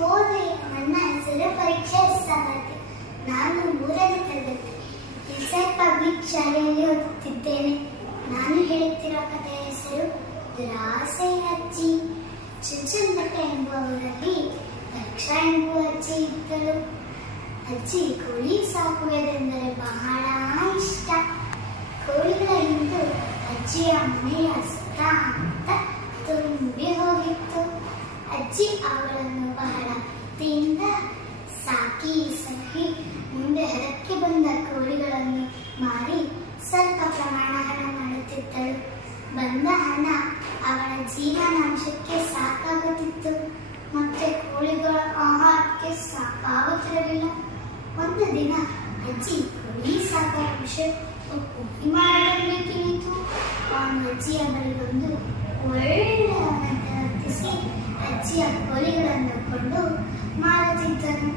ಶುಭೋದಯ. ನನ್ನ ಹೆಸರು ಪರೀಕ್ಷೆ ಸಾಗತ್ತೆ. ನಾನು 3ನೇ ತರಗತಿ ಹಿಲ್ಸೈಡ್ ಪಬ್ಲಿಕ್ ಶಾಲೆಯಲ್ಲಿ ಓದುತ್ತಿದ್ದೇನೆ. ನಾನು ಹೇಳುತ್ತಿರುವ ಕಥೆಯ ಹೆಸರು ರಾಸೆ ಅಜ್ಜಿ. ಚುಂಚನಕಟ್ಟೆ ಎಂಬುವರಲ್ಲಿ ದಕ್ಷ ಎಂಬುವ ಅಜ್ಜಿ ಇದ್ದಳು. ಅಜ್ಜಿ ಕೋಳಿ ಸಾಕುವುದೆಂದರೆ ಬಹಳ ಇಷ್ಟ. ಕೋಳಿಗಳ ಹಿಂಡು ಅಜ್ಜಿಯ ಮನೆಯ ಸುತ್ತ ತುಂಬಿ ಹೋಗಿತ್ತು. ಅಜ್ಜಿ ಅವುಗಳನ್ನು ಬಹಳ ಪ್ರೀತಿಯಿಂದ ಸಾಕಿ ಮುಂದೆ ಹೊರಕ್ಕೆ ಬಂದ ಕೋಳಿಗಳನ್ನು ಮಾರಿ ಸ್ವಲ್ಪ ಪ್ರಮಾಣ ಹಣ ಮಾಡುತ್ತಿದ್ದಳು. ಬಂದ ಹಣ ಅವಳ ಜೀವನಾಂಶಕ್ಕೆ ಸಾಕಾಗುತ್ತಿತ್ತು. ಮತ್ತೆ ಕೋಳಿಗಳ ಆಹಾರಕ್ಕೆ ಸಾಕಾಗುತ್ತಿರಲಿಲ್ಲ. ಒಂದು ದಿನ ಅಜ್ಜಿ ಕೋಳಿ ಸಾಕುವ ವಿಷಯ ಮಾಡಬೇಕೆನಿತು. ಅವನು ಅಜ್ಜಿಯ ಬಳಿ ಬಂದು ಒಳ್ಳೆಯವನಂತೆ ವರ್ತಿಸಿ ಅಜ್ಜಿಯ ಕೋಳಿಗಳನ್ನು ಕೊಂಡು ಮಾರುತ್ತಿದ್ದನು.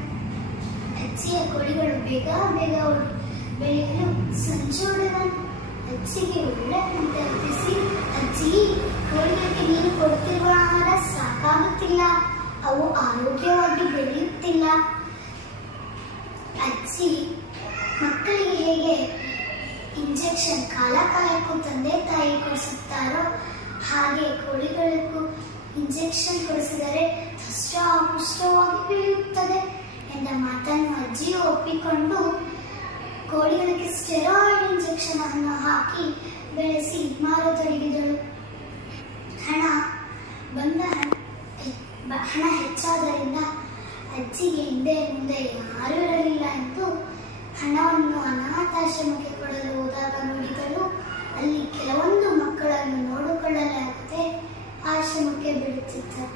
ಅಜ್ಜಿಯ ಕೋಳಿಗಳು ಬೇಗ ಬೇಗ ಬೆಳೆಯಲು ಸಂಚೋಡಿದನು. ಅಜ್ಜಿಗೆ ಒಳ್ಳೆಯವನಂತೆ ವರ್ತಿಸಿ, ಅಜ್ಜಿ, ಕೋಳಿಗಳಿಗೆ ನೀನು ಕೊಡುತ್ತಿರುವ ಆಹಾರ ಸಾಕಾಗುತ್ತಿಲ್ಲ, ಅವು ಆರೋಗ್ಯವಾಗಿ ಬೆಳೆಯುತ್ತಿಲ್ಲ. ಅಜ್ಜಿ ಮಕ್ಕಳಿಗೆ ಹೇಗೆ ಇಂಜೆಕ್ಷನ್ ಕಾಲಕ್ಕೂ ತಂದೆ ತಾಯಿ ಕೊಡಿಸುತ್ತಾರೋ ಹಾಗೆ ಕೋಳಿಗಳಿಗೂ ಇಂಜೆಕ್ಷನ್ ಕೊಡಿಸಿದರೆ ದಷ್ಟಪುಷ್ಟವಾಗಿ ಬೆಳೆಯುತ್ತದೆ ಎಂದ ಮಾತನ್ನು ಅಜ್ಜಿಯು ಒಪ್ಪಿಕೊಂಡು ಕೋಳಿಗಳಿಗೆ ಸ್ಟೆರಾಯ್ಡ್ ಇಂಜೆಕ್ಷನ್ ಅನ್ನು ಹಾಕಿ ಬೆಳೆಸಿ ಮಾರತೊಡಗಿದಳು. ಹಣ ಹೆಚ್ಚಾದ್ದರಿಂದ ಅಜ್ಜಿಗೆ ಹಿಂದೆ ಮುಂದೆ ಯಾರೂ ಇರಲಿಲ್ಲ ಎಂದು ಹಣವನ್ನು ಅನಾಥಾಶ್ರಮಕ್ಕೆ ಕೊಡಲು ಹೋದಾಗ ನೋಡಿದಳು. ಅಲ್ಲಿ ಕೆಲವೊಂದು ಮಕ್ಕಳನ್ನು ನೋಡಿಕೊಳ್ಳಲಾಗದೆ ಆಶ್ರಮಕ್ಕೆ ಬಿಡುತ್ತಿದ್ದರು.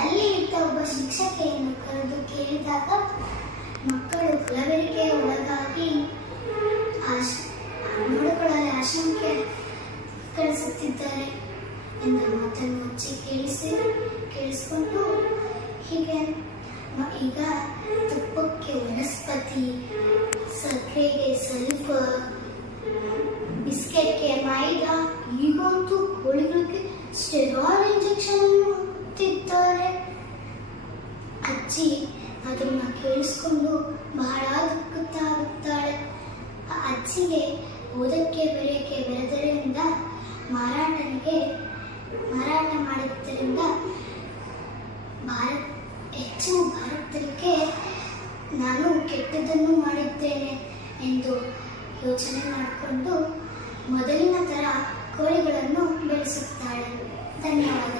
ಅಲ್ಲಿ ಇದ್ದ ಒಬ್ಬ ಶಿಕ್ಷಕಿಯನ್ನು ಕರೆದು ಕೇಳಿದಾಗ ಮಕ್ಕಳು ಕಲಬೆರಕೆಗೆ ಒಳಗಾಗಿ ನೋಡಿಕೊಳ್ಳಲು ಆಶ್ರಮಕ್ಕೆ ಕಳಿಸುತ್ತಿದ್ದಾರೆ ಎಂದ ಮಾತನ್ನು ಅಜ್ಜಿ ಕೇಳಿಸಿಕೊಂಡು ಈಗ ತುಪ್ಪಕ್ಕೆ ವನಸ್ಪತಿ, ಸಕ್ಕರೆಗೆ ಸಲ್ಫರ್, ಬಿಸ್ಕೆಟ್ಗೆ ಮೈದಾ, ಈಗಂತೂ ಕೋಳಿಗಳಿಗೆ ಸ್ಟೆರಾಯ್ಡ್ ಇಂಜೆಕ್ಷನ್ ಅನ್ನು ಹಾಕುತ್ತಿದ್ದಾರೆ. ಅಜ್ಜಿ ಅದನ್ನ ಕೇಳಿಸ್ಕೊಂಡು ಬಹಳ ದುಃಖಿತಾಗುತ್ತಾಳೆ. ಅಜ್ಜಿಗೆ ಓದಕ್ಕೆ ಬರೆಯಕ್ಕೆ ಬರೆದರಿಂದ ಮಾರಾಟ ಮಾಡುವುದರಿಂದ ಹೆಚ್ಚು ಭಾರತಕ್ಕೆ ನಾನು ಕೆಟ್ಟದನ್ನು ಮಾಡಿದ್ದೇನೆ ಎಂದು ಯೋಚನೆ ಮಾಡಿಕೊಂಡು ಮೊದಲಿನ ತರ ಕೋಳಿಗಳನ್ನು ಬೆಳೆಸುತ್ತಾಳೆ. ಧನ್ಯವಾದ.